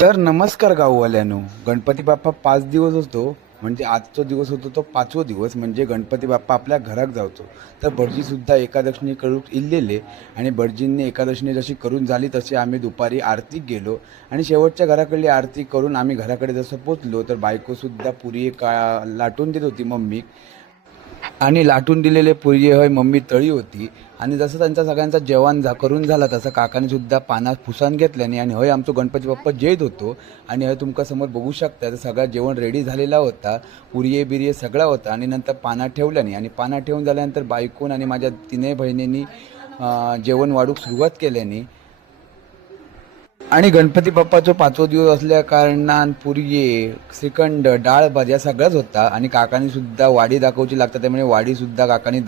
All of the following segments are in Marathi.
तर नमस्कार गाववाल्यानो. गणपती बाप्पा 5 दिवस असतो, म्हणजे आजचा दिवस होतो तो 5वो दिवस, म्हणजे गणपती बाप्पा आपल्या घरात जावतो. तर भटजीसुद्धा एकादशीने करून इल्लेले आणि भटजींनी एकादशीने जशी करून झाली तशी आम्ही दुपारी आरतीक गेलो आणि शेवटच्या घराकडली आरती करून आम्ही घराकडे जसं पोचलो तर बायकोसुद्धा पुरी लाटून देत होती मम्मी. आणि लाटून दिलेले पुरी होय मम्मी तळी होती. आणि जसं त्यांचा सगळ्यांचा जेवण करून झाला तसं काकाने सुद्धा पानात फुसान घेतल्याने आणि होय आमचं गणपती बाप्पा जेत होतो. आणि होय तुमका समोर बघू शकता तर सगळा जेवण रेडी झालेला होता, पुरिये बिरिये सगळा होता. आणि नंतर पानात ठेवल्याने आणि पानात ठेवून झाल्यानंतर बायकोन आणि माझ्या तिन्ही बहिणींनी जेवण वाढूक सुरुवात केल्याने आणि गणपती बाप्पाचो 5वो दिवस असल्या कारणान पुरये श्रीखंड डाळ भाज्या सगळंच होता. आणि काकांनी सुद्धा वाडी दाखवची लागतात त्यामुळे वाडीसुद्धा काकांनी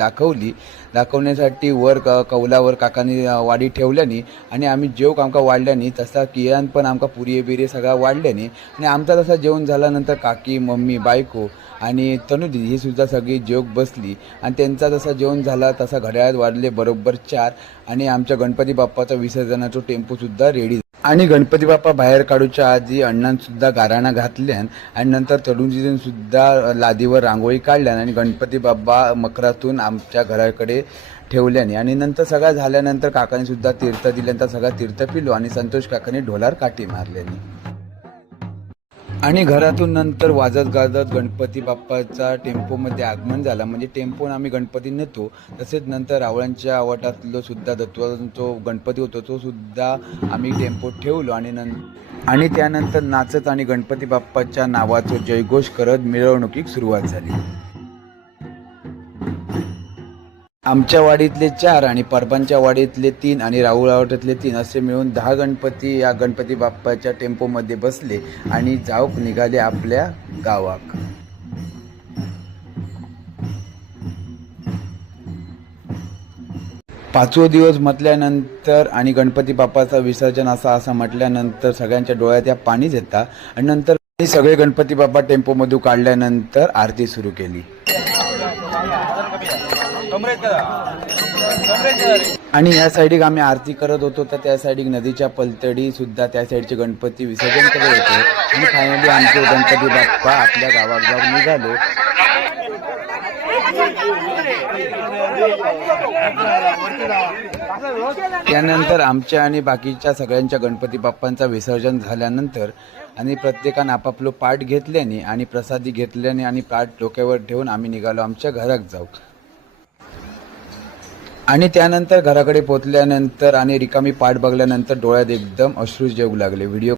दाखवण्यासाठी वर कौलावर काकांनी वाडी ठेवल्यानी आणि आम्ही जेव आमका वाढल्यानी तसा कियान पण आमका पुरिये बिरिये सगळा वाढल्यानी. आणि आमचा तसा जेवण झाल्यानंतर काकी मम्मी बायको आणि तनुजी ही सुद्धा सगळी जेवक बसली आणि त्यांचा जसा जेवण झाला तसा घड्याळात वाढले बरोबर 4 आणि आमच्या गणपती बाप्पाचा विसर्जनाचा टेम्पोसुद्धा रेडी. आणि गणपती बाप्पा बाहेर काढूच्या आधी अण्णांसुद्धा गाराणा घातल्यान आणि नंतर तरुणजीने सुद्धा लादीवर रांगोळी काढल्यान आणि गणपती बाप्पा मकरातून आमच्या घराकडे ठेवल्याने. आणि नंतर सगळं झाल्यानंतर काकाने सुद्धा तीर्थ दिल्यानंतर सगळा तीर्थ पिलो आणि संतोष काकाने ढोलार काठी मारल्याने. आणि घरातून नंतर वाजत गाजत गणपती बाप्पाचा टेम्पोमध्ये आगमन झाला. म्हणजे टेम्पोन आम्ही गणपती नेतो. तसेच नंतर रावळांच्या आवटातलो सुद्धा दत्वाचा जो गणपती होतो तो सुद्धा आम्ही टेम्पोत ठेवलो आणि त्यानंतर नाचत आणि गणपती बाप्पाच्या नावाचा जयघोष करत मिरवणुकीक सुरुवात झाली. आमच्या वाडीतले 4 आणि परबांच्या वाडीतले 3 आणि राहुल आवटातले 3 असे मिळून 10 गणपती या गणपती बाप्पाच्या टेम्पोमध्ये बसले आणि जाऊक निघाले आपल्या गावाक. 5वो दिवस म्हटल्यानंतर आणि गणपती बाप्पाचा विसर्जन असा म्हटल्यानंतर सगळ्यांच्या डोळ्यात या पाणीच येतात. आणि नंतर सगळे गणपती बाप्पा टेम्पोमधून काढल्यानंतर आरती सुरू केली. आणि या साईडिक आम्ही आरती करत होतो तर त्या साईडिक नदीच्या पलतडी सुद्धा त्या साईडचे गणपती विसर्जन करत होते. आणि फायनली आमचे गणपती बाप्पा आपल्या गावात जाऊन निघाले. त्यानंतर आमच्या आणि बाकीच्या सगळ्यांच्या गणपती बाप्पांचा विसर्जन झाल्यानंतर आणि प्रत्येकानं आपापलं पाठ घेतल्याने आणि प्रसादी घेतल्याने आणि पाठ डोक्यावर ठेवून आम्ही निघालो आमच्या घरात जाऊ. आणि त्यानंतर घराकडे पोचल्यानंतर आणि रिकामी पाठ बघल्यानंतर डोळ्यात एकदम अश्रू येऊ लागले. व्हिडिओ